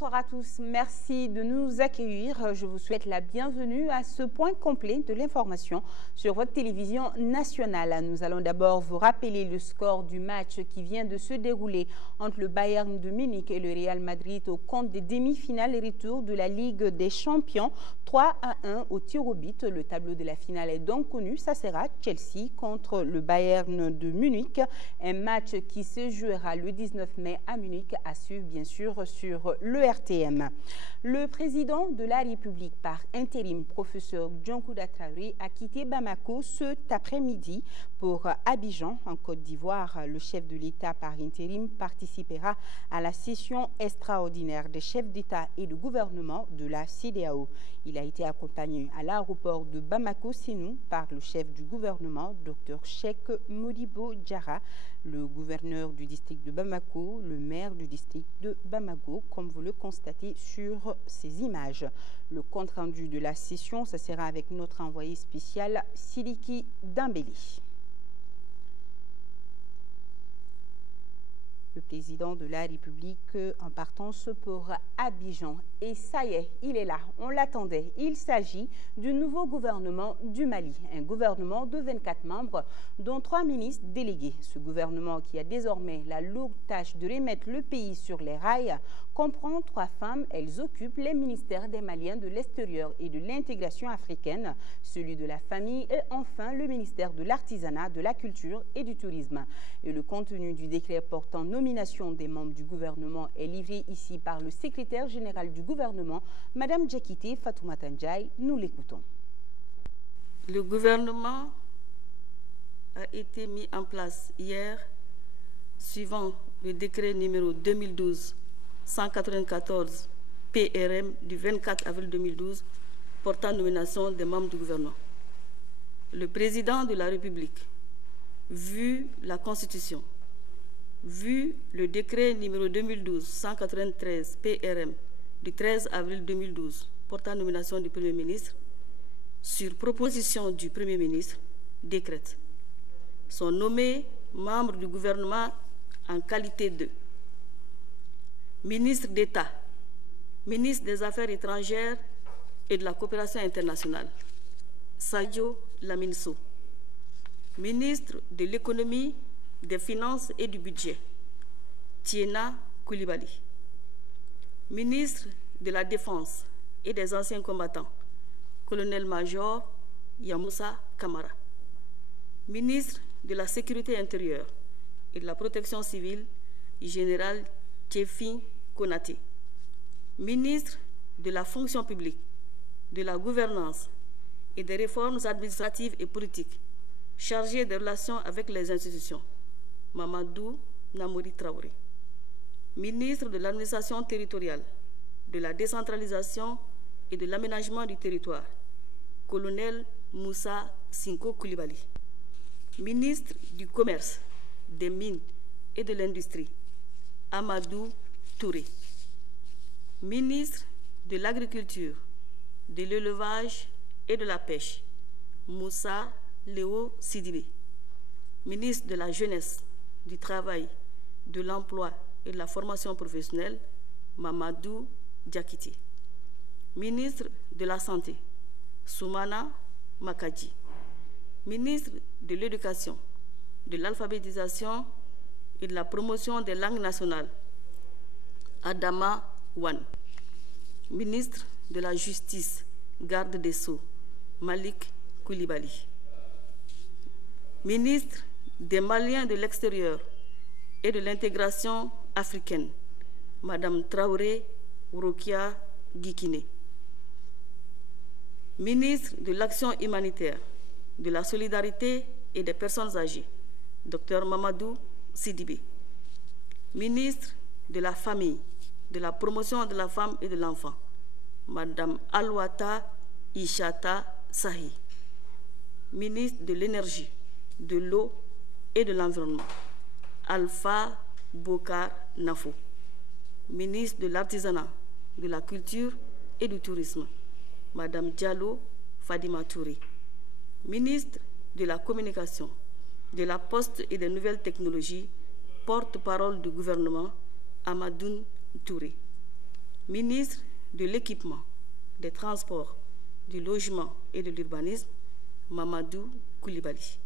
Bonsoir à tous, merci de nous accueillir. Je vous souhaite la bienvenue à ce point complet de l'information sur votre télévision nationale. Nous allons d'abord vous rappeler le score du match qui vient de se dérouler entre le Bayern de Munich et le Real Madrid au compte des demi-finales et retour de la Ligue des Champions. 3-1 au tir au but. Le tableau de la finale est donc connu. Ça sera Chelsea contre le Bayern de Munich. Un match qui se jouera le 19 mai à Munich, à suivre bien sûr sur le RTM. Le président de la République par intérim, professeur Djonkouda Traoré, a quitté Bamako cet après-midi pour Abidjan, en Côte d'Ivoire. Le chef de l'État par intérim participera à la session extraordinaire des chefs d'État et de gouvernement de la CEDEAO. Il a été accompagné à l'aéroport de Bamako-Sénou par le chef du gouvernement, Dr Cheikh Modibo Diarra, le gouverneur du district de Bamako, le maire du district de Bamako, comme vous le constatez sur ces images. Le compte-rendu de la session, ce sera avec notre envoyé spécial Sidiki Dambélé. Le président de la République en partance pour Abidjan. Et ça y est, il est là, on l'attendait. Il s'agit du nouveau gouvernement du Mali, un gouvernement de 24 membres, dont 3 ministres délégués. Ce gouvernement qui a désormais la lourde tâche de remettre le pays sur les rails comprend 3 femmes. Elles occupent les ministères des Maliens de l'extérieur et de l'intégration africaine, celui de la famille et enfin le ministère de l'artisanat, de la culture et du tourisme. Et le contenu du décret portant nomination des membres du gouvernement est livré ici par le secrétaire général du gouvernement, Madame Diakité Fatoumata Ndiaye. Nous l'écoutons. Le gouvernement a été mis en place hier, suivant le décret numéro 2012-194 PRM du 24 avril 2012 portant nomination des membres du gouvernement. Le président de la République, vu la Constitution, vu le décret numéro 2012-193 PRM du 13 avril 2012 portant nomination du Premier ministre, sur proposition du Premier ministre, décrète, sont nommés membres du gouvernement en qualité de ministre d'État, ministre des Affaires étrangères et de la coopération internationale, Sadio Laminso, ministre de l'économie, des finances et du budget, Tiena Koulibaly, ministre de la Défense et des anciens combattants, colonel-major Yamoussa Kamara, ministre de la Sécurité intérieure et de la Protection civile, général Tchefin Konaté, ministre de la Fonction publique, de la Gouvernance et des réformes administratives et politiques, chargé des relations avec les institutions, Mamadou Namouri Traoré, ministre de l'administration territoriale, de la décentralisation et de l'aménagement du territoire, colonel Moussa Sinko Koulibaly, ministre du commerce, des mines et de l'industrie, Amadou Touré, ministre de l'agriculture, de l'élevage et de la pêche, Moussa Léo Sidibé, ministre de la jeunesse, du travail, de l'emploi et de la formation professionnelle, Mamadou Diakité, ministre de la Santé, Soumana Makadji, ministre de l'Éducation, de l'alphabétisation et de la promotion des langues nationales, Adama Wan, ministre de la Justice, garde des Sceaux, Malik Koulibaly, ministre des Maliens de l'extérieur et de l'intégration africaine, Madame Traoré Urokia Gikine, ministre de l'Action humanitaire, de la solidarité et des personnes âgées, Dr Mamadou Sidibé, ministre de la Famille, de la promotion de la femme et de l'enfant, Madame Alouata Ishata Sahi, ministre de l'Énergie, de l'Eau et de l'Environnement, Alpha Bokar Nafo, ministre de l'Artisanat, de la Culture et du Tourisme, Madame Diallo Fadima Touré, ministre de la Communication, de la Poste et des Nouvelles Technologies, porte-parole du gouvernement, Amadoun Touré, Ministre de l'Équipement, des Transports, du Logement et de l'Urbanisme, Mamadou Koulibaly.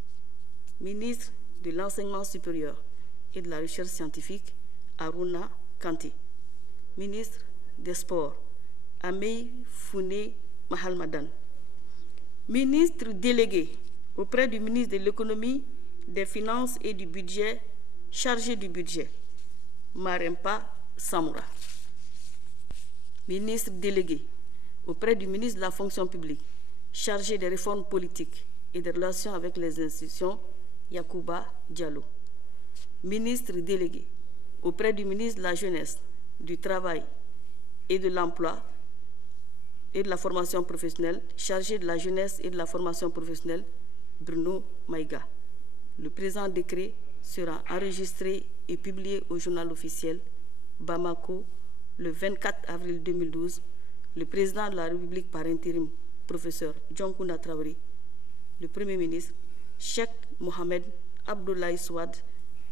Ministre de l'Enseignement supérieur et de la Recherche scientifique, Aruna Kanté. Ministre des Sports, Amey Founé Mahalmadan. Ministre délégué auprès du ministre de l'Économie, des Finances et du Budget, chargé du budget, Marempa Samoura. Ministre délégué auprès du ministre de la Fonction publique, chargé des réformes politiques et des relations avec les institutions, Yacouba Diallo. Ministre délégué auprès du ministre de la Jeunesse, du Travail et de l'Emploi et de la formation professionnelle, chargé de la jeunesse et de la formation professionnelle, Bruno Maïga. Le présent décret sera enregistré et publié au journal officiel Bamako le 24 avril 2012. Le président de la République par intérim, professeur Dioncounda Traoré, le Premier ministre, Cheikh Mohamed Abdoulaye Souad,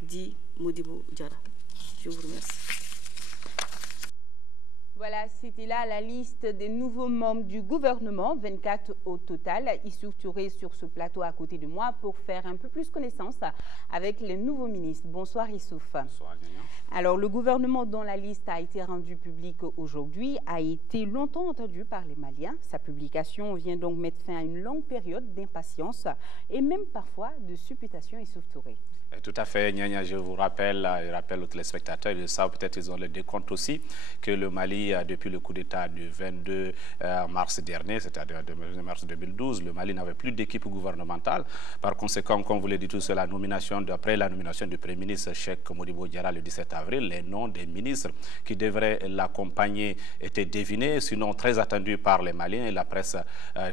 dit Modibo Diarra. Je vous remercie. Voilà, c'était là la liste des nouveaux membres du gouvernement, 24 au total. Issouf Touré sur ce plateau à côté de moi pour faire un peu plus connaissance avec les nouveaux ministres. Bonsoir Issouf. Bonsoir Gagnon. Alors le gouvernement dont la liste a été rendue publique aujourd'hui a été longtemps entendu par les Maliens. Sa publication vient donc mettre fin à une longue période d'impatience et même parfois de supputation. Issouf Touré. Tout à fait, Nyanya, je vous rappelle, je rappelle aux téléspectateurs, ils savent peut-être ils ont le décompte aussi, que le Mali, depuis le coup d'État du 22 mars dernier, c'est-à-dire mars 2012, le Mali n'avait plus d'équipe gouvernementale. Par conséquent, comme vous l'avez dit tous, après la nomination du Premier ministre Cheikh Modibo Diarra le 17 avril, les noms des ministres qui devraient l'accompagner étaient devinés, sinon très attendus par les Maliens et la presse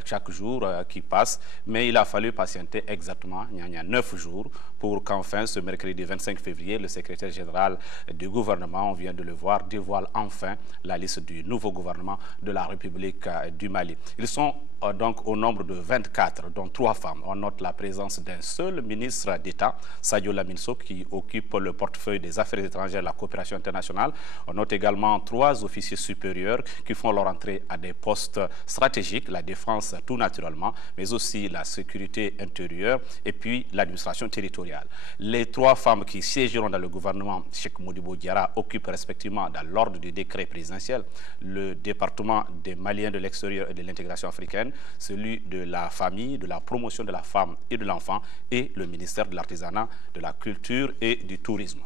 chaque jour qui passe. Mais il a fallu patienter exactement, Nyanya, 9 jours pour qu'enfin, ce mercredi 25 février, le secrétaire général du gouvernement, on vient de le voir, dévoile enfin la liste du nouveau gouvernement de la République du Mali. Ils sont donc au nombre de 24, dont 3 femmes. On note la présence d'un seul ministre d'État, Sadio Laminso, qui occupe le portefeuille des Affaires étrangères et la coopération internationale. On note également 3 officiers supérieurs qui font leur entrée à des postes stratégiques, la défense tout naturellement, mais aussi la sécurité intérieure et puis l'administration territoriale. Les 3 femmes qui siégeront dans le gouvernement Cheikh Modibo Diarra occupent respectivement dans l'ordre du décret présidentiel le département des Maliens de l'extérieur et de l'intégration africaine, celui de la famille, de la promotion de la femme et de l'enfant et le ministère de l'artisanat, de la culture et du tourisme.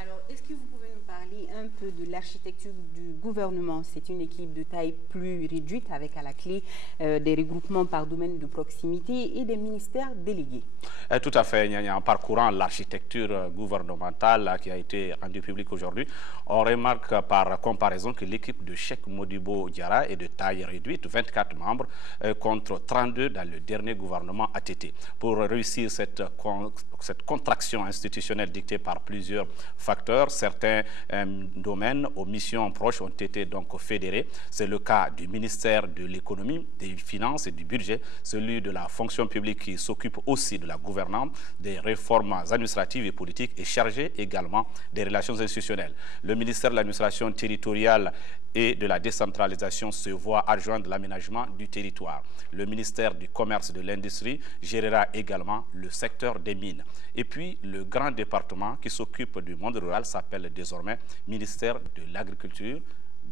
Alors, est-ce que vous pouvez nous parler un peu de l'architecture du gouvernement? C'est une équipe de taille plus réduite avec à la clé des regroupements par domaine de proximité et des ministères délégués. Tout à fait, Nyanya. En parcourant l'architecture gouvernementale qui a été rendue publique aujourd'hui, on remarque par comparaison que l'équipe de Cheikh Modibo Diarra est de taille réduite, 24 membres contre 32 dans le dernier gouvernement ATT. Pour réussir cette contraction institutionnelle dictée par plusieurs facteurs, certains domaines aux missions proches ont été donc fédérés. C'est le cas du ministère de l'économie, des finances et du budget, celui de la fonction publique qui s'occupe aussi de la gouvernance, des réformes administratives et politiques et chargé également des relations institutionnelles. Le ministère de l'administration territoriale et de la décentralisation se voit adjoindre l'aménagement du territoire. Le ministère du commerce et de l'industrie gérera également le secteur des mines. Et puis le grand département qui s'occupe du monde rural s'appelle désormais ministère de l'agriculture,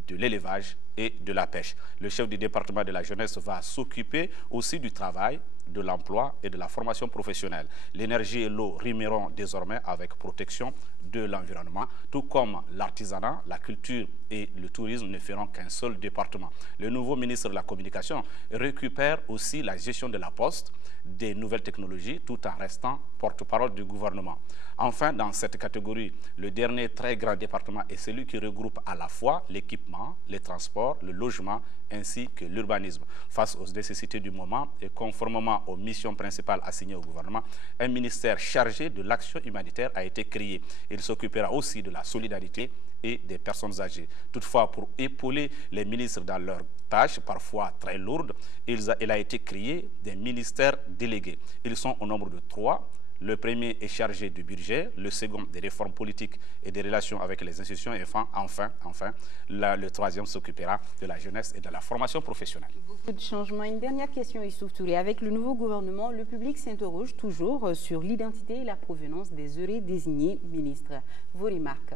de l'élevage et de la pêche. Le chef du département de la jeunesse va s'occuper aussi du travail, de l'emploi et de la formation professionnelle. L'énergie et l'eau rimeront désormais avec protection de l'environnement, tout comme l'artisanat, la culture et le tourisme ne feront qu'un seul département. Le nouveau ministre de la Communication récupère aussi la gestion de la poste, des nouvelles technologies, tout en restant porte-parole du gouvernement. Enfin, dans cette catégorie, le dernier très grand département est celui qui regroupe à la fois l'équipement, les transports, le logement ainsi que l'urbanisme. Face aux nécessités du moment et conformément aux missions principales assignées au gouvernement, un ministère chargé de l'action humanitaire a été créé. Il s'occupera aussi de la solidarité et des personnes âgées. Toutefois, pour épauler les ministres dans leurs tâches, parfois très lourdes, il a été créé des ministères délégués. Ils sont au nombre de 3. Le premier est chargé du budget, le second des réformes politiques et des relations avec les institutions, et enfin, le troisième s'occupera de la jeunesse et de la formation professionnelle. Beaucoup de changements. Une dernière question, Youssouf Touré. Avec le nouveau gouvernement, le public s'interroge toujours sur l'identité et la provenance des heureux désignés ministres. Vos remarques?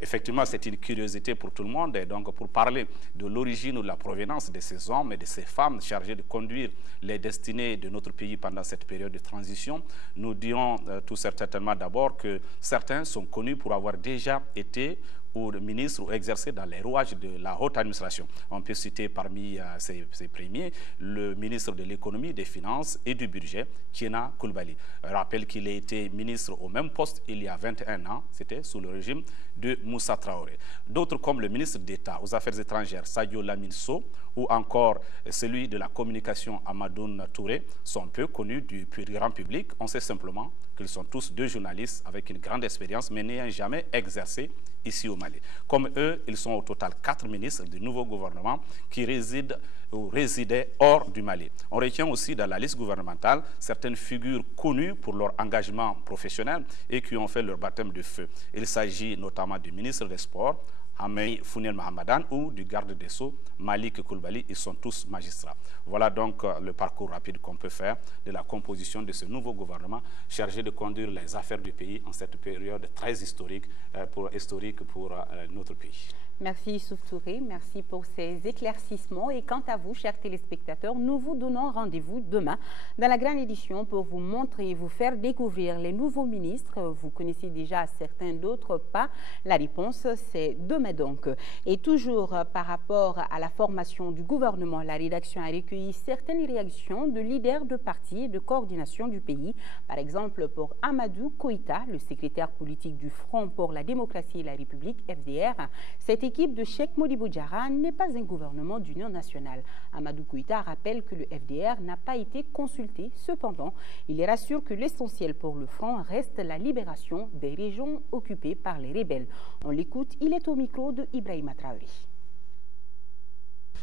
Effectivement, c'est une curiosité pour tout le monde. Et donc, pour parler de l'origine ou de la provenance de ces hommes et de ces femmes chargés de conduire les destinées de notre pays pendant cette période de transition, nous dirons tout certainement d'abord que certains sont connus pour avoir déjà été ou ministre ou exercer dans les rouages de la haute administration. On peut citer parmi ces premiers le ministre de l'économie, des finances et du budget, Tiena Coulibaly. Je rappelle qu'il a été ministre au même poste il y a 21 ans, c'était sous le régime de Moussa Traoré. D'autres comme le ministre d'État aux Affaires étrangères, Sadio Lamine Sow, ou encore celui de la communication, Amadoun Touré, sont peu connus du grand public. On sait simplement qu'ils sont tous deux journalistes avec une grande expérience, mais n'ayant jamais exercé ici au Mali. Comme eux, ils sont au total 4 ministres du nouveau gouvernement qui résident ou résidaient hors du Mali. On retient aussi dans la liste gouvernementale certaines figures connues pour leur engagement professionnel et qui ont fait leur baptême de feu. Il s'agit notamment du ministre des Sports, Hamei Founel Mahamadan, ou du garde des Sceaux, Malik Coulibaly. Ils sont tous magistrats. Voilà donc le parcours rapide qu'on peut faire de la composition de ce nouveau gouvernement chargé de conduire les affaires du pays en cette période très historique pour notre pays. Merci Youssouf Touré, merci pour ces éclaircissements. Et quant à vous, chers téléspectateurs, nous vous donnons rendez-vous demain dans la grande édition pour vous montrer et vous faire découvrir les nouveaux ministres. Vous connaissez déjà certains, d'autres pas. La réponse, c'est demain donc. Et toujours par rapport à la formation du gouvernement, la rédaction a recueilli certaines réactions de leaders de partis et de coordination du pays. Par exemple, pour Amadou Koïta, le secrétaire politique du Front pour la démocratie et la République, FDR, cette équipe de Cheikh Modibo Diarra n'est pas un gouvernement d'union nationale. Amadou Koïta rappelle que le FDR n'a pas été consulté. Cependant, il rassure que l'essentiel pour le Front reste la libération des régions occupées par les rebelles. On l'écoute, il est au micro de Ibrahima Traoré.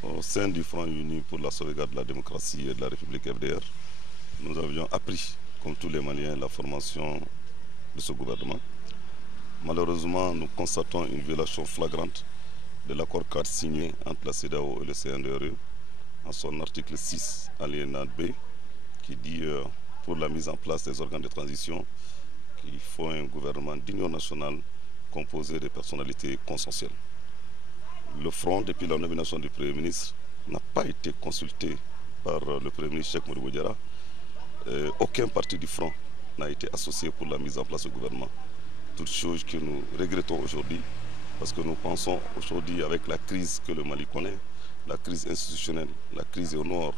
Au sein du Front uni pour la sauvegarde de la démocratie et de la République FDR, nous avions appris, comme tous les Maliens, la formation de ce gouvernement. Malheureusement, nous constatons une violation flagrante de l'accord cadre signé entre la CEDEAO et le CNDRE en son article 6, alinéa B, qui dit pour la mise en place des organes de transition qu'il faut un gouvernement d'union nationale composé de personnalités consensuelles. Le Front, depuis la nomination du Premier ministre, n'a pas été consulté par le Premier ministre Cheikh Modibo Diarra. Aucun parti du Front n'a été associé pour la mise en place du gouvernement. Toutes choses que nous regrettons aujourd'hui, parce que nous pensons aujourd'hui, avec la crise que le Mali connaît, la crise institutionnelle, la crise au nord,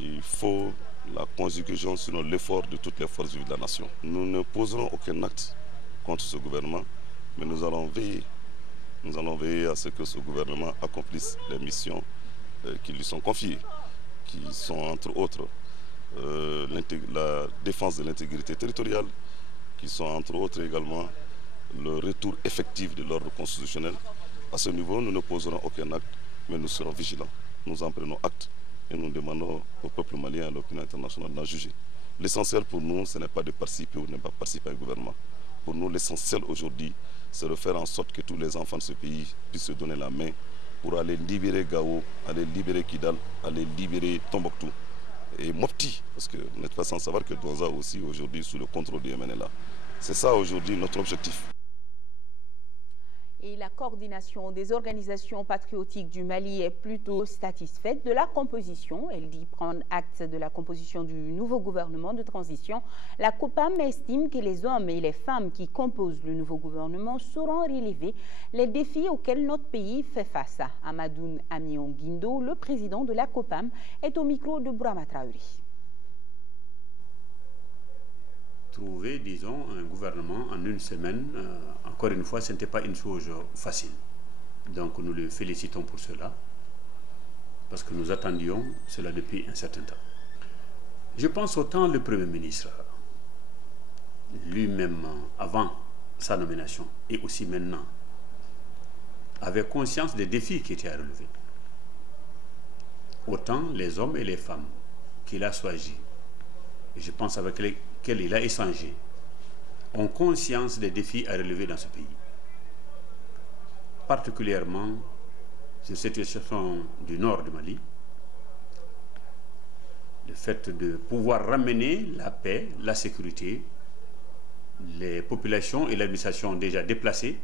il faut la conjugaison, sinon l'effort de toutes les forces vives de la nation. Nous ne poserons aucun acte contre ce gouvernement, mais nous allons veiller à ce que ce gouvernement accomplisse les missions qui lui sont confiées, qui sont entre autres la défense de l'intégrité territoriale, qui sont entre autres également le retour effectif de l'ordre constitutionnel. À ce niveau, nous ne poserons aucun acte, mais nous serons vigilants. Nous en prenons acte et nous demandons au peuple malien et à l'opinion internationale d'en juger. L'essentiel pour nous, ce n'est pas de participer ou de ne pas participer au gouvernement. Pour nous, l'essentiel aujourd'hui, c'est de faire en sorte que tous les enfants de ce pays puissent se donner la main pour aller libérer Gao, aller libérer Kidal, aller libérer Tombouctou et Mopti, parce que vous n'êtes pas sans savoir que Douaza aussi aujourd'hui sous le contrôle du MNLA. C'est ça aujourd'hui notre objectif. Et la coordination des organisations patriotiques du Mali est plutôt satisfaite de la composition. Elle dit prendre acte de la composition du nouveau gouvernement de transition. La COPAM estime que les hommes et les femmes qui composent le nouveau gouvernement sauront relever les défis auxquels notre pays fait face. Amadoun Amion Guindo, le président de la COPAM, est au micro de Bourama Traoré. Trouver, disons, un gouvernement en une semaine, encore une fois, ce n'était pas une chose facile. Donc nous le félicitons pour cela, parce que nous attendions cela depuis un certain temps. Je pense autant le Premier ministre, lui-même, avant sa nomination, et aussi maintenant, avait conscience des défis qui étaient à relever. Autant les hommes et les femmes qu'il a choisis et je pense avec lesquels il a échangé, ont conscience des défis à relever dans ce pays. Particulièrement sur cette situation du nord du Mali, le fait de pouvoir ramener la paix, la sécurité, les populations et l'administration déjà déplacées,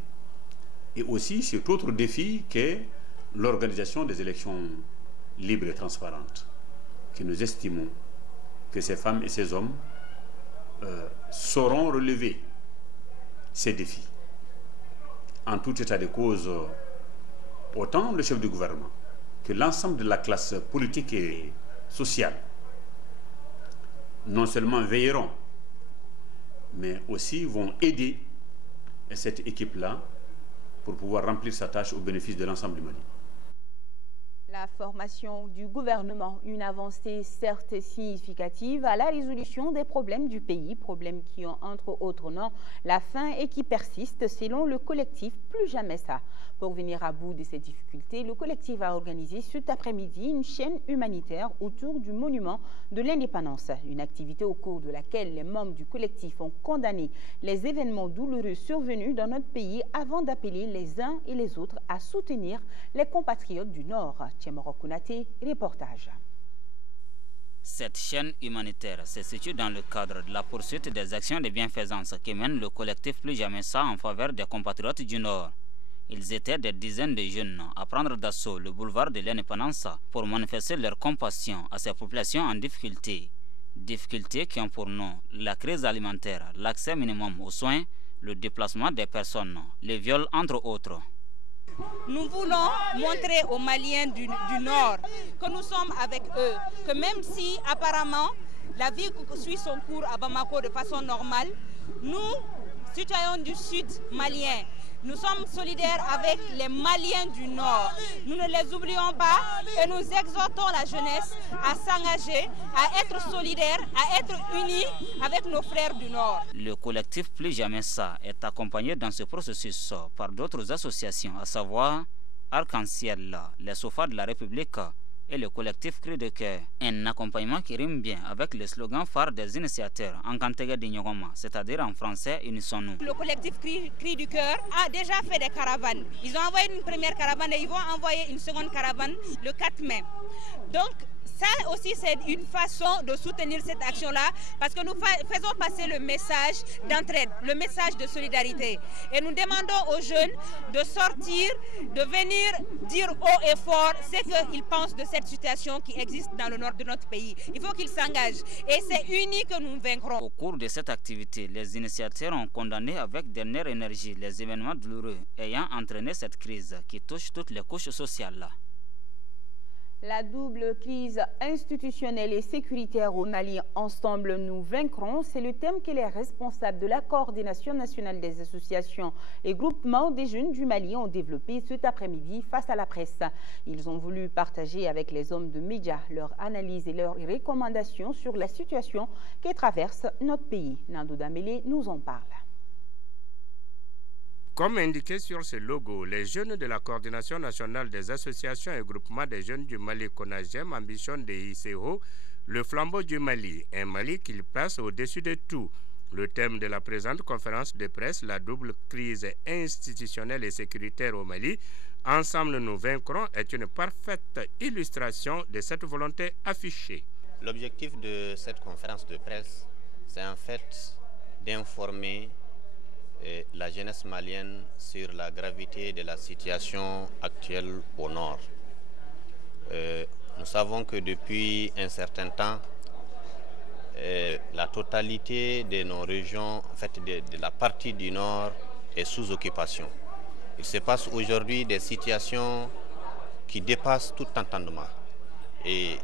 et aussi cet autre défi qu'est l'organisation des élections libres et transparentes, que nous estimons que ces femmes et ces hommes sauront relever ces défis. En tout état de cause, autant le chef du gouvernement que l'ensemble de la classe politique et sociale non seulement veilleront, mais aussi vont aider cette équipe-là pour pouvoir remplir sa tâche au bénéfice de l'ensemble du Mali. La formation du gouvernement, une avancée certes significative à la résolution des problèmes du pays, problèmes qui ont entre autres noms la faim et qui persistent selon le collectif Plus Jamais Ça. Pour venir à bout de ces difficultés, le collectif a organisé cet après-midi une chaîne humanitaire autour du monument de l'indépendance, une activité au cours de laquelle les membres du collectif ont condamné les événements douloureux survenus dans notre pays avant d'appeler les uns et les autres à soutenir les compatriotes du Nord. Reportage. Cette chaîne humanitaire se situe dans le cadre de la poursuite des actions de bienfaisance que mène le collectif Plus Jamais Ça en faveur des compatriotes du Nord. Ils étaient des dizaines de jeunes à prendre d'assaut le boulevard de l'Indépendance pour manifester leur compassion à ces populations en difficulté. Difficultés qui ont pour nom la crise alimentaire, l'accès minimum aux soins, le déplacement des personnes, les viols entre autres. Nous voulons montrer aux Maliens du Nord que nous sommes avec eux, que même si apparemment la vie suit son cours à Bamako de façon normale, nous, citoyens du Sud malien, nous sommes solidaires avec les Maliens du Nord. Nous ne les oublions pas et nous exhortons la jeunesse à s'engager, à être solidaires, à être unis avec nos frères du Nord. Le collectif Plus Jamais Ça est accompagné dans ce processus par d'autres associations, à savoir Arc-en-Ciel, les Sofas de la République et le collectif Cri de Cœur. Un accompagnement qui rime bien avec le slogan phare des initiateurs, Nkantege di Nyogoma, c'est-à-dire en français Unissons-nous. Le collectif Cri du Cœur a déjà fait des caravanes. Ils ont envoyé une première caravane et ils vont envoyer une seconde caravane le 4 mai. Donc, ça aussi, c'est une façon de soutenir cette action-là parce que nous faisons passer le message d'entraide, le message de solidarité. Et nous demandons aux jeunes de sortir, de venir dire haut et fort ce qu'ils pensent de cette situation qui existe dans le nord de notre pays. Il faut qu'ils s'engagent et c'est uni que nous vaincrons. Au cours de cette activité, les initiateurs ont condamné avec dernière énergie les événements douloureux ayant entraîné cette crise qui touche toutes les couches sociales. La double crise institutionnelle et sécuritaire au Mali, ensemble nous vaincrons, c'est le thème que les responsables de la coordination nationale des associations et groupements des jeunes du Mali ont développé cet après-midi face à la presse. Ils ont voulu partager avec les hommes de médias leur analyse et leurs recommandations sur la situation que traverse notre pays. Nando Damele nous en parle. Comme indiqué sur ce logo, les jeunes de la Coordination nationale des associations et groupements des jeunes du Mali CONAGEM ambitionnent de hisser haut le flambeau du Mali, un Mali qu'ils placent au-dessus de tout. Le thème de la présente conférence de presse, la double crise institutionnelle et sécuritaire au Mali, Ensemble nous vaincrons, est une parfaite illustration de cette volonté affichée. L'objectif de cette conférence de presse, c'est en fait d'informer la jeunesse malienne sur la gravité de la situation actuelle au nord. Nous savons que depuis un certain temps, la totalité de nos régions, en fait de la partie du nord, est sous occupation. Il se passe aujourd'hui des situations qui dépassent tout entendement. Et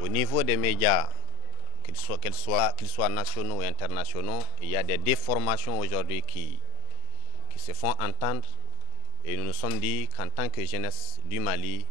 au niveau des médias, qu'ils soient nationaux et internationaux, il y a des déformations aujourd'hui qui se font entendre et nous nous sommes dit qu'en tant que jeunesse du Mali,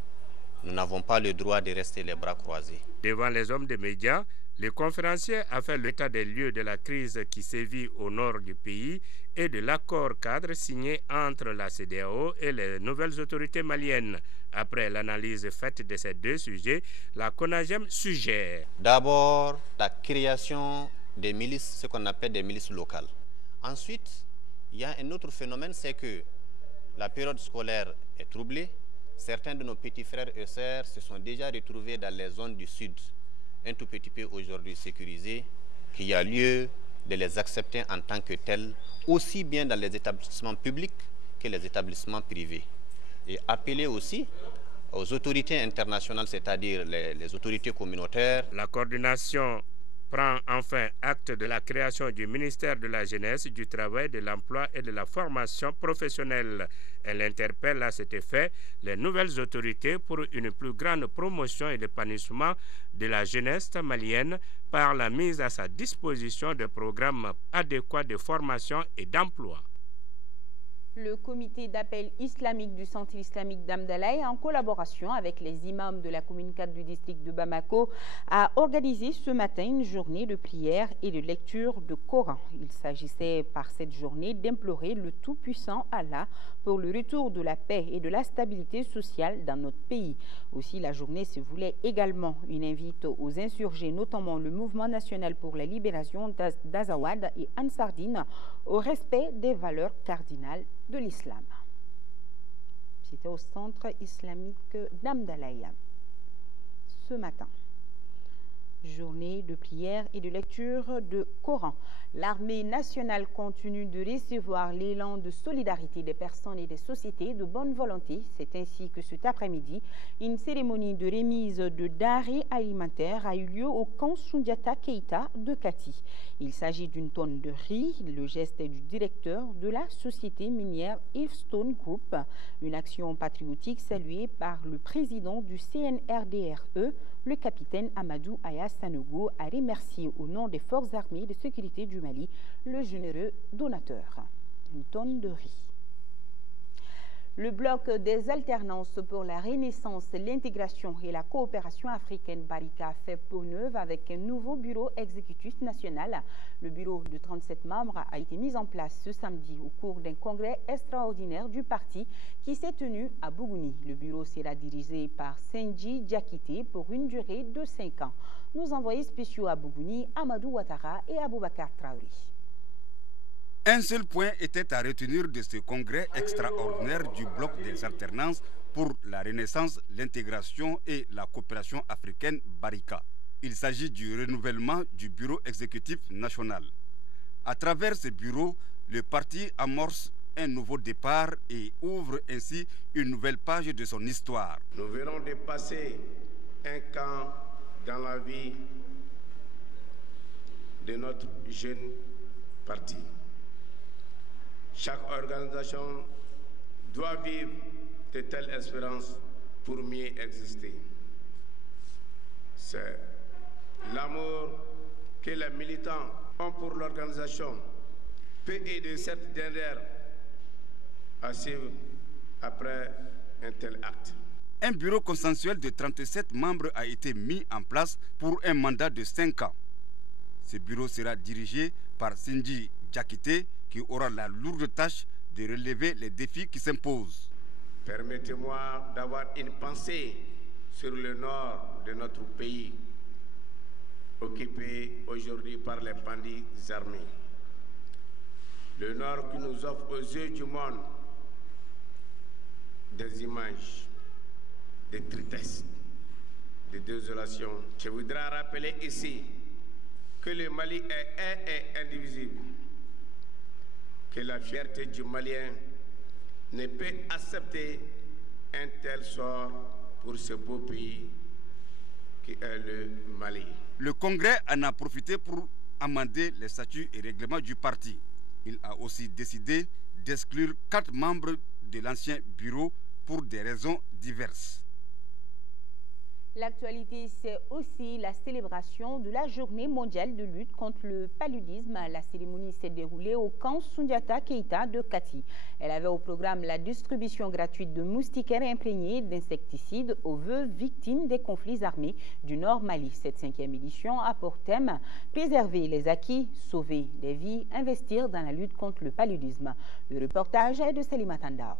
nous n'avons pas le droit de rester les bras croisés. Devant les hommes des médias, Le conférencier a fait l'état des lieux de la crise qui sévit au nord du pays et de l'accord cadre signé entre la CEDEAO et les nouvelles autorités maliennes. Après l'analyse faite de ces deux sujets, la CONAGEM suggère d'abord la création des milices, ce qu'on appelle des milices locales. Ensuite, il y a un autre phénomène, c'est que la période scolaire est troublée. Certains de nos petits frères et sœurs se sont déjà retrouvés dans les zones du sud, un tout petit peu aujourd'hui sécurisé, qu'il y a lieu de les accepter en tant que tels, aussi bien dans les établissements publics que les établissements privés. Et appeler aussi aux autorités internationales, c'est-à-dire les autorités communautaires. La coordination prend enfin acte de la création du ministère de la Jeunesse, du Travail, de l'Emploi et de la Formation professionnelle. Elle interpelle à cet effet les nouvelles autorités pour une plus grande promotion et l'épanouissement de la jeunesse malienne par la mise à sa disposition de programmes adéquats de formation et d'emploi. Le comité d'appel islamique du Centre islamique d'Amdalaï, en collaboration avec les imams de la commune 4 du district de Bamako, a organisé ce matin une journée de prière et de lecture de Coran. Il s'agissait par cette journée d'implorer le Tout-Puissant Allah pour le retour de la paix et de la stabilité sociale dans notre pays. Aussi, la journée se voulait également une invite aux insurgés, notamment le Mouvement national pour la libération d'Azawad et Ansardine, au respect des valeurs cardinales de l'islam. C'était au Centre islamique d'Amdalaï ce matin. Journée de prière et de lecture de Coran. L'armée nationale continue de recevoir l'élan de solidarité des personnes et des sociétés de bonne volonté. C'est ainsi que cet après-midi, une cérémonie de remise de denrées alimentaires a eu lieu au camp Soundiata Keita de Kati. Il s'agit d'une tonne de riz, le geste du directeur de la société minière Hillstone Group. Une action patriotique saluée par le président du CNRDRE, le capitaine Amadou Aya Sanogo, a remercié au nom des forces armées de sécurité du Mali le généreux donateur. Une tonne de riz. Le bloc des alternances pour la renaissance, l'intégration et la coopération africaine Barika fait peau neuve avec un nouveau bureau exécutif national. Le bureau de 37 membres a été mis en place ce samedi au cours d'un congrès extraordinaire du parti qui s'est tenu à Bougouni. Le bureau sera dirigé par Senji Diakité pour une durée de 5 ans. Nos envoyés spéciaux à Bougouni, Amadou Ouattara et Aboubakar Traoré. Un seul point était à retenir de ce congrès extraordinaire du bloc des alternances pour la renaissance, l'intégration et la coopération africaine Barika. Il s'agit du renouvellement du bureau exécutif national. À travers ce bureau, le parti amorce un nouveau départ et ouvre ainsi une nouvelle page de son histoire. Nous venons de passer un camp dans la vie de notre jeune parti. Chaque organisation doit vivre de telles espérances pour mieux exister. C'est l'amour que les militants ont pour l'organisation peut aider cette dernière à suivre après un tel acte. Un bureau consensuel de 37 membres a été mis en place pour un mandat de 5 ans. Ce bureau sera dirigé par Senji Diakité, qui aura la lourde tâche de relever les défis qui s'imposent. Permettez-moi d'avoir une pensée sur le nord de notre pays, occupé aujourd'hui par les bandits armés. Le nord qui nous offre aux yeux du monde des images de tristesse, de désolation. Je voudrais rappeler ici que le Mali est un et indivisible, que la fierté du Malien ne peut accepter un tel sort pour ce beau pays qui est le Mali. Le Congrès en a profité pour amender les statuts et règlements du parti. Il a aussi décidé d'exclure 4 membres de l'ancien bureau pour des raisons diverses. L'actualité, c'est aussi la célébration de la journée mondiale de lutte contre le paludisme. La cérémonie s'est déroulée au camp Sundiata Keita de Kati. Elle avait au programme la distribution gratuite de moustiquaires imprégnés d'insecticides aux veuves victimes des conflits armés du Nord Mali. Cette 5e édition a pour thème « Préserver les acquis, sauver des vies, investir dans la lutte contre le paludisme ». Le reportage est de Selima Tandao.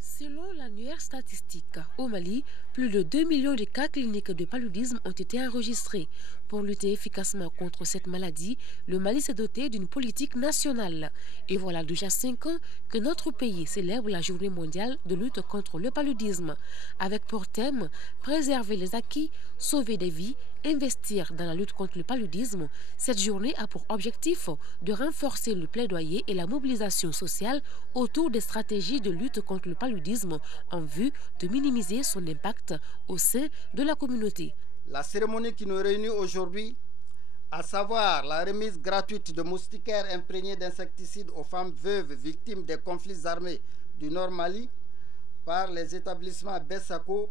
Selon l'annuaire statistique, au Mali, plus de 2 millions de cas cliniques de paludisme ont été enregistrés. Pour lutter efficacement contre cette maladie, le Mali s'est doté d'une politique nationale. Et voilà déjà 5 ans que notre pays célèbre la journée mondiale de lutte contre le paludisme, avec pour thème « Préserver les acquis, sauver des vies, investir dans la lutte contre le paludisme ». Cette journée a pour objectif de renforcer le plaidoyer et la mobilisation sociale autour des stratégies de lutte contre le paludisme en vue de minimiser son impact au sein de la communauté. La cérémonie qui nous réunit aujourd'hui, à savoir la remise gratuite de moustiquaires imprégnés d'insecticides aux femmes veuves victimes des conflits armés du Nord Mali par les établissements Bessako,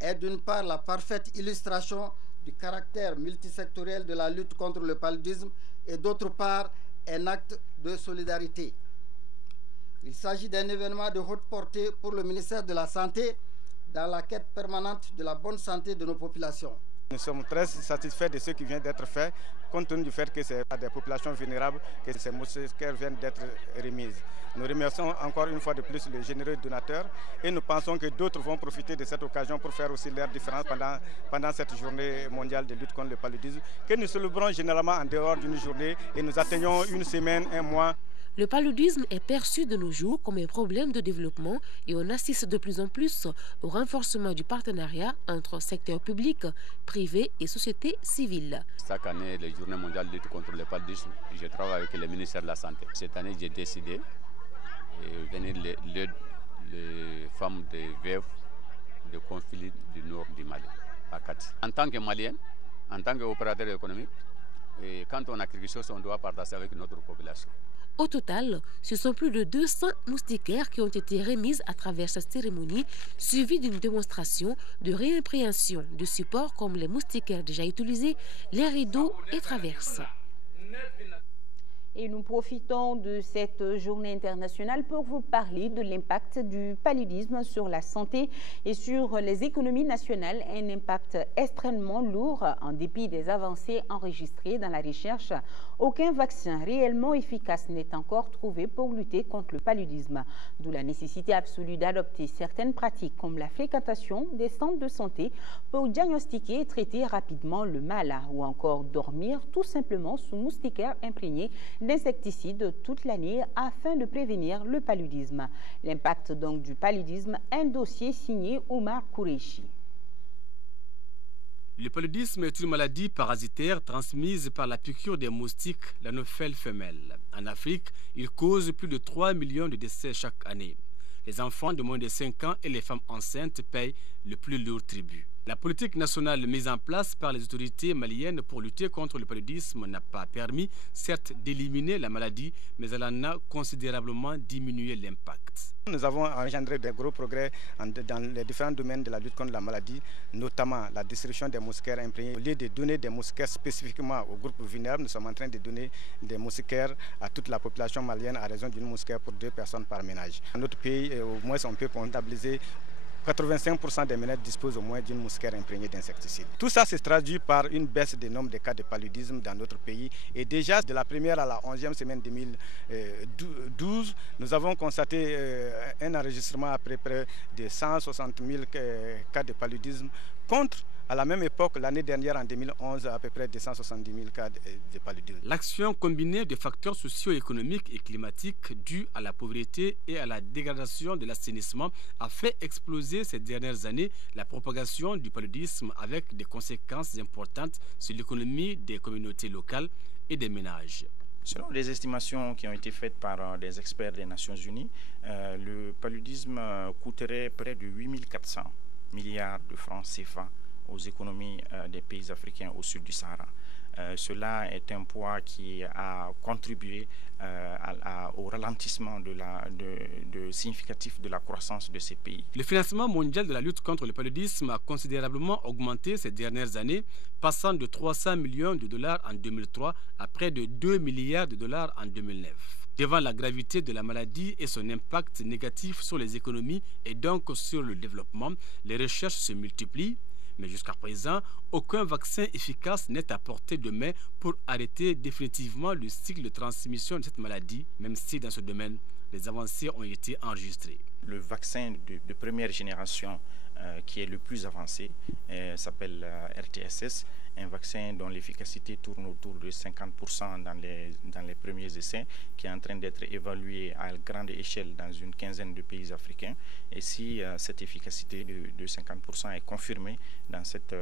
est d'une part la parfaite illustration du caractère multisectoriel de la lutte contre le paludisme et d'autre part un acte de solidarité. Il s'agit d'un événement de haute portée pour le ministère de la Santé dans la quête permanente de la bonne santé de nos populations. Nous sommes très satisfaits de ce qui vient d'être fait, compte tenu du fait que c'est à des populations vulnérables que ces moustiquaires viennent d'être remises. Nous remercions encore une fois de plus les généreux donateurs et nous pensons que d'autres vont profiter de cette occasion pour faire aussi leur différence pendant cette journée mondiale de lutte contre le paludisme, que nous célébrons généralement en dehors d'une journée et nous atteignons une semaine, un mois. Le paludisme est perçu de nos jours comme un problème de développement et on assiste de plus en plus au renforcement du partenariat entre secteur public, privé et société civile. Chaque année, les journées mondiales de lutte contre le paludisme, je travaille avec le ministère de la Santé. Cette année, j'ai décidé de venir les femmes des veuves de conflits du nord du Mali, à Kati. En tant que Malien, en tant qu'opérateur économique, et quand on a quelque chose, on doit partager avec notre population. Au total, ce sont plus de 200 moustiquaires qui ont été remises à travers cette cérémonie, suivie d'une démonstration de réimprégnation de supports comme les moustiquaires déjà utilisés, les rideaux et traverses. Et nous profitons de cette journée internationale pour vous parler de l'impact du paludisme sur la santé et sur les économies nationales. Un impact extrêmement lourd en dépit des avancées enregistrées dans la recherche. Aucun vaccin réellement efficace n'est encore trouvé pour lutter contre le paludisme. D'où la nécessité absolue d'adopter certaines pratiques comme la fréquentation des centres de santé pour diagnostiquer et traiter rapidement le mal ou encore dormir tout simplement sous moustiquaires imprégnés d'insecticides toute l'année afin de prévenir le paludisme. L'impact donc du paludisme, un dossier signé Omar Koureichi. Le paludisme est une maladie parasitaire transmise par la piqûre des moustiques, l'anophèle femelle. En Afrique, il cause plus de 3 millions de décès chaque année. Les enfants de moins de 5 ans et les femmes enceintes payent le plus lourd tribut. La politique nationale mise en place par les autorités maliennes pour lutter contre le paludisme n'a pas permis, certes, d'éliminer la maladie, mais elle en a considérablement diminué l'impact. Nous avons engendré des gros progrès dans les différents domaines de la lutte contre la maladie, notamment la distribution des moustiquaires imprégnés. Au lieu de donner des moustiquaires spécifiquement aux groupes vulnérables, nous sommes en train de donner des moustiquaires à toute la population malienne à raison d'une moustiquaire pour 2 personnes par ménage. Dans notre pays, au moins, on peut comptabiliser 85% des ménages disposent au moins d'une moustiquaire imprégnée d'insecticides. Tout ça se traduit par une baisse du nombre de cas de paludisme dans notre pays. Et déjà, de la première à la 11e semaine 2012, nous avons constaté un enregistrement à peu près de 160 000 cas de paludisme contre, à la même époque, l'année dernière, en 2011, à peu près 270 000 cas de paludisme. L'action combinée de facteurs socio-économiques et climatiques dus à la pauvreté et à la dégradation de l'assainissement a fait exploser ces dernières années la propagation du paludisme avec des conséquences importantes sur l'économie des communautés locales et des ménages. Selon les estimations qui ont été faites par des experts des Nations Unies, le paludisme coûterait près de 8 400 milliards de francs CFA aux économies des pays africains au sud du Sahara. Cela est un poids qui a contribué au ralentissement significatif de la croissance de ces pays. Le financement mondial de la lutte contre le paludisme a considérablement augmenté ces dernières années, passant de 300 millions de dollars en 2003 à près de 2 milliards de dollars en 2009. Devant la gravité de la maladie et son impact négatif sur les économies et donc sur le développement, les recherches se multiplient. Mais jusqu'à présent, aucun vaccin efficace n'est à portée de main pour arrêter définitivement le cycle de transmission de cette maladie, même si dans ce domaine, les avancées ont été enregistrées. Le vaccin de première génération qui est le plus avancé s'appelle RTSS, un vaccin dont l'efficacité tourne autour de 50% dans les premiers essais, qui est en train d'être évalué à grande échelle dans une quinzaine de pays africains. Et si cette efficacité de 50% est confirmée dans cette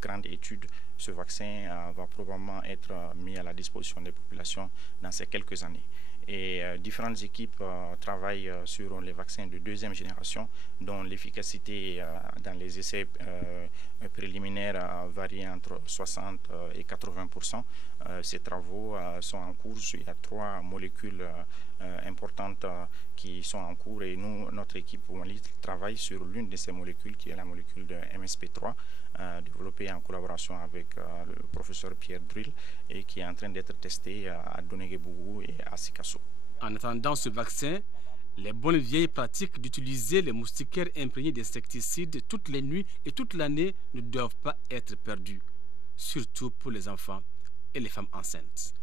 grande étude, ce vaccin va probablement être mis à la disposition des populations dans ces quelques années. Et différentes équipes travaillent sur les vaccins de deuxième génération, dont l'efficacité dans les essais préliminaires varie entre 60 et 80%. Ces travaux sont en cours. Il y a 3 molécules importantes qui sont en cours et notre équipe au Mali travaille sur l'une de ces molécules, qui est la molécule de MSP3, développée en collaboration avec le professeur Pierre Drill et qui est en train d'être testée à Donégué-Bougou et à Sikasso. En attendant ce vaccin, les bonnes vieilles pratiques d'utiliser les moustiquaires imprégnés d'insecticides toutes les nuits et toute l'année ne doivent pas être perdues, surtout pour les enfants et les femmes enceintes.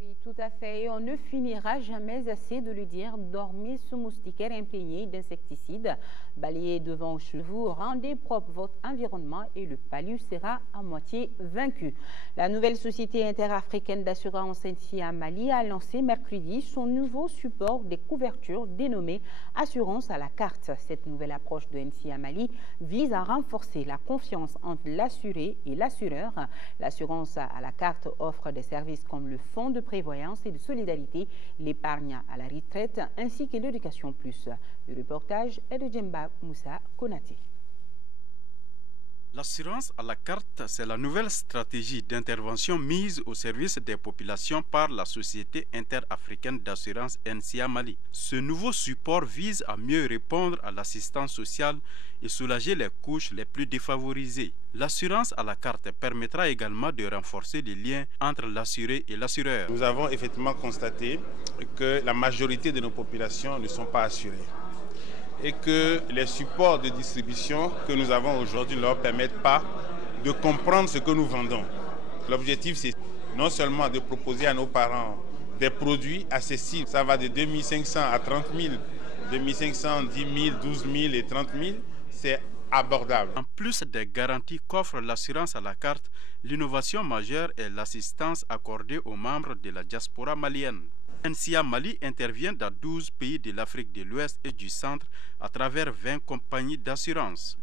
Oui, tout à fait. Et on ne finira jamais assez de le dire. Dormez sous moustiquaire imprégné d'insecticides. Balayez devant chez vous, rendez propre votre environnement et le palu sera à moitié vaincu. La nouvelle société interafricaine d'assurance NCA Mali a lancé mercredi son nouveau support des couvertures dénommé Assurance à la carte. Cette nouvelle approche de NCA Mali vise à renforcer la confiance entre l'assuré et l'assureur. L'assurance à la carte offre des services comme le fonds de prévoyance et de solidarité, l'épargne à la retraite ainsi que l'éducation plus. Le reportage est de Djemba Moussa Konaté. L'assurance à la carte, c'est la nouvelle stratégie d'intervention mise au service des populations par la Société interafricaine d'assurance NCA Mali. Ce nouveau support vise à mieux répondre à l'assistance sociale et soulager les couches les plus défavorisées. L'assurance à la carte permettra également de renforcer les liens entre l'assuré et l'assureur. Nous avons effectivement constaté que la majorité de nos populations ne sont pas assurées et que les supports de distribution que nous avons aujourd'hui ne leur permettent pas de comprendre ce que nous vendons. L'objectif, c'est non seulement de proposer à nos parents des produits accessibles, ça va de 2500 à 30 000, 2500, 10 000, 12 000 et 30 000, c'est abordable. En plus des garanties qu'offre l'assurance à la carte, l'innovation majeure est l'assistance accordée aux membres de la diaspora malienne. NCA Mali intervient dans 12 pays de l'Afrique de l'Ouest et du Centre à travers 20 compagnies d'assurance.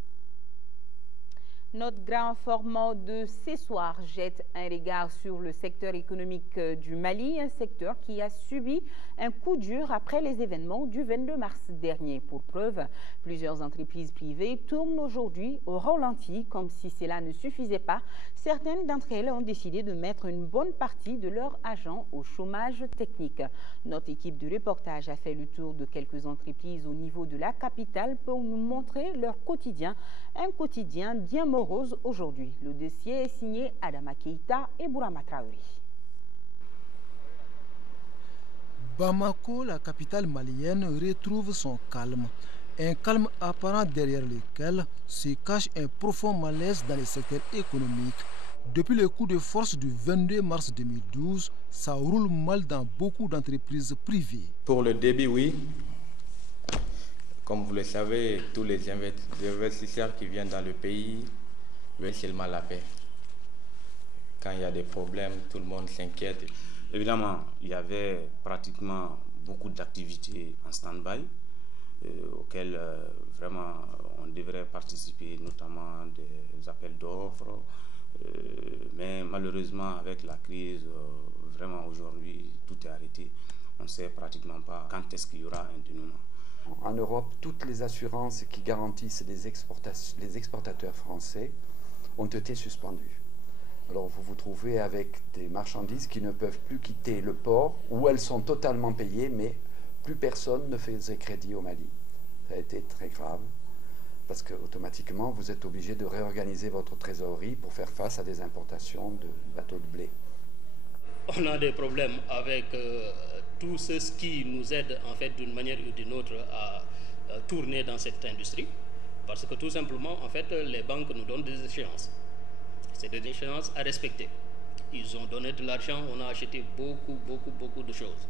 Notre grand format de ce soir jette un regard sur le secteur économique du Mali, un secteur qui a subi un coup dur après les événements du 22 mars dernier. Pour preuve, plusieurs entreprises privées tournent aujourd'hui au ralenti comme si cela ne suffisait pas. Certaines d'entre elles ont décidé de mettre une bonne partie de leurs agents au chômage technique. Notre équipe de reportage a fait le tour de quelques entreprises au niveau de la capitale pour nous montrer leur quotidien, un quotidien bien morose aujourd'hui. Le dossier est signé Adama Keïta et Bourama Traoré. Bamako, la capitale malienne, retrouve son calme. Un calme apparent derrière lequel se cache un profond malaise dans le secteur économique. Depuis le coup de force du 22 mars 2012, ça roule mal dans beaucoup d'entreprises privées. Pour le débit, oui. Comme vous le savez, tous les investisseurs qui viennent dans le pays veulent seulement la paix. Quand il y a des problèmes, tout le monde s'inquiète. Évidemment, il y avait pratiquement beaucoup d'activités en stand-by auxquelles vraiment on devrait participer, notamment des appels d'offres. Mais malheureusement, avec la crise, vraiment aujourd'hui, tout est arrêté. On ne sait pratiquement pas quand est-ce qu'il y aura un dénouement. En Europe, toutes les assurances qui garantissent les exportateurs français ont été suspendues. Alors vous vous trouvez avec des marchandises qui ne peuvent plus quitter le port, où elles sont totalement payées, mais plus personne ne faisait crédit au Mali. Ça a été très grave, parce qu'automatiquement, vous êtes obligé de réorganiser votre trésorerie pour faire face à des importations de bateaux de blé. On a des problèmes avec tout ce qui nous aide en fait d'une manière ou d'une autre à tourner dans cette industrie, parce que tout simplement, en fait, les banques nous donnent des échéances. C'est des échéances à respecter. Ils ont donné de l'argent, on a acheté beaucoup de choses.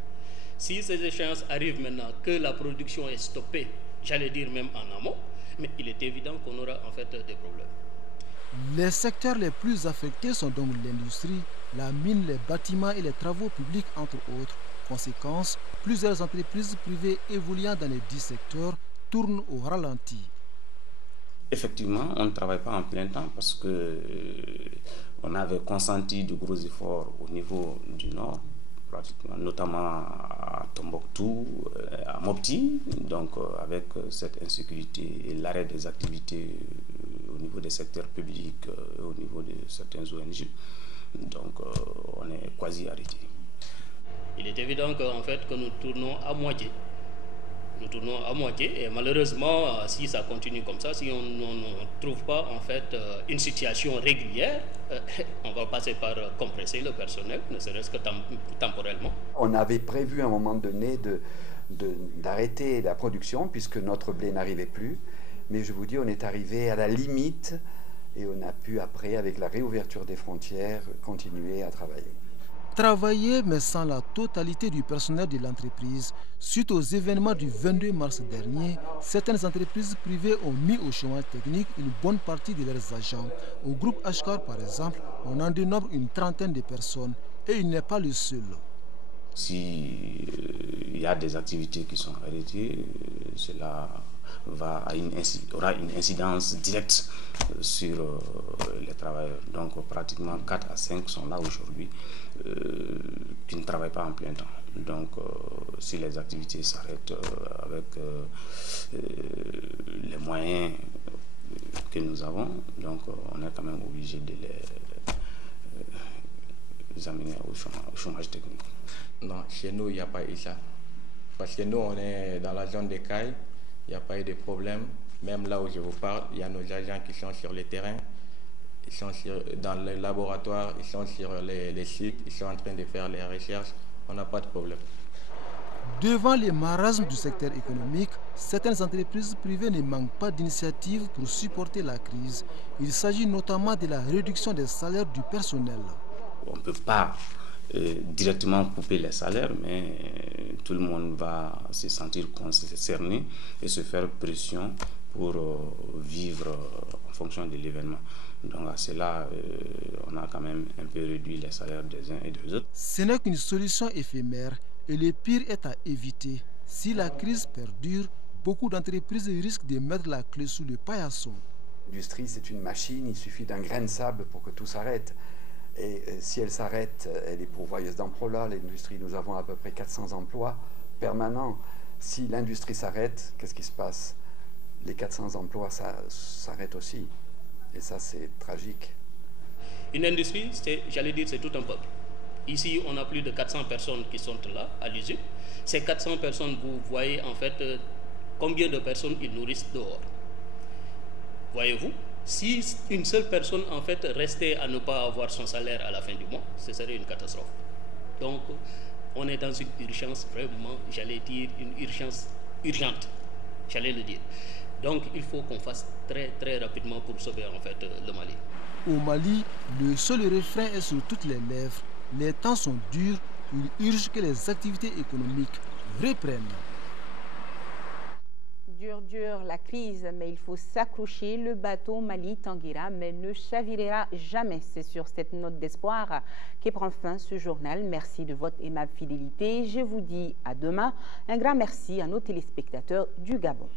Si ces échéances arrivent maintenant que la production est stoppée, j'allais dire même en amont, mais il est évident qu'on aura en fait des problèmes. Les secteurs les plus affectés sont donc l'industrie, la mine, les bâtiments et les travaux publics, entre autres. Conséquence, plusieurs entreprises privées évoluant dans les 10 secteurs tournent au ralenti. Effectivement, on ne travaille pas en plein temps parce que on avait consenti de gros efforts au niveau du Nord, pratiquement, notamment à Tombouctou, à Mopti, donc avec cette insécurité et l'arrêt des activités au niveau des secteurs publics, au niveau de certaines ONG. Donc on est quasi arrêté. Il est évident qu'en fait que nous tournons à moitié. Nous tournons à moitié et malheureusement, si ça continue comme ça, si on ne trouve pas en fait une situation régulière, on va passer par compresser le personnel, ne serait-ce que temporairement. On avait prévu à un moment donné d'arrêter la production puisque notre blé n'arrivait plus. Mais je vous dis, on est arrivé à la limite et on a pu après, avec la réouverture des frontières, continuer à travailler. Travailler, mais sans la totalité du personnel de l'entreprise. Suite aux événements du 22 mars dernier, certaines entreprises privées ont mis au chômage technique une bonne partie de leurs agents. Au groupe Ashkar, par exemple, on en dénombre une trentaine de personnes. Et il n'est pas le seul. S'il y a des activités qui sont arrêtées, cela aura une incidence directe sur les travailleurs. Donc pratiquement 4 à 5 sont là aujourd'hui qui ne travaillent pas en plein temps. Donc si les activités s'arrêtent avec les moyens que nous avons, donc on est quand même obligé de les amener au chômage technique. Non, chez nous, il n'y a pas eu ça. Parce que nous, on est dans la zone des Cailles, il n'y a pas eu de problème. Même là où je vous parle, il y a nos agents qui sont sur le terrain, ils sont dans les laboratoires, ils sont sur les sites, ils sont en train de faire les recherches. On n'a pas de problème. Devant les marasmes du secteur économique, certaines entreprises privées ne manquent pas d'initiatives pour supporter la crise. Il s'agit notamment de la réduction des salaires du personnel. On ne peut pas directement couper les salaires, mais tout le monde va se sentir concerné et se faire pression pour vivre en fonction de l'événement. Donc à cela, on a quand même un peu réduit les salaires des uns et des autres. Ce n'est qu'une solution éphémère et le pire est à éviter. Si la crise perdure, beaucoup d'entreprises risquent de mettre la clé sous le paillasson. L'industrie, c'est une machine, il suffit d'un grain de sable pour que tout s'arrête. Et si elle s'arrête, elle est pourvoyeuse d'emplois. L'industrie, nous avons à peu près 400 emplois permanents. Si l'industrie s'arrête, qu'est-ce qui se passe? Les 400 emplois s'arrêtent aussi. Et ça, c'est tragique. Une industrie, j'allais dire, c'est tout un peuple. Ici, on a plus de 400 personnes qui sont là, à l'usine. Ces 400 personnes, vous voyez en fait combien de personnes ils nourrissent dehors. Voyez-vous? Si une seule personne en fait restait à ne pas avoir son salaire à la fin du mois, ce serait une catastrophe. Donc on est dans une urgence vraiment, j'allais dire une urgence urgente, j'allais le dire. Donc il faut qu'on fasse très rapidement pour sauver en fait le Mali. Au Mali, le seul refrain est sur toutes les lèvres. Les temps sont durs, il urge que les activités économiques reprennent. Dure la crise, mais il faut s'accrocher. Le bateau Mali tanguera, mais ne chavirera jamais. C'est sur cette note d'espoir qui prend fin ce journal. Merci de votre aimable fidélité. Je vous dis à demain. Un grand merci à nos téléspectateurs du Gabon.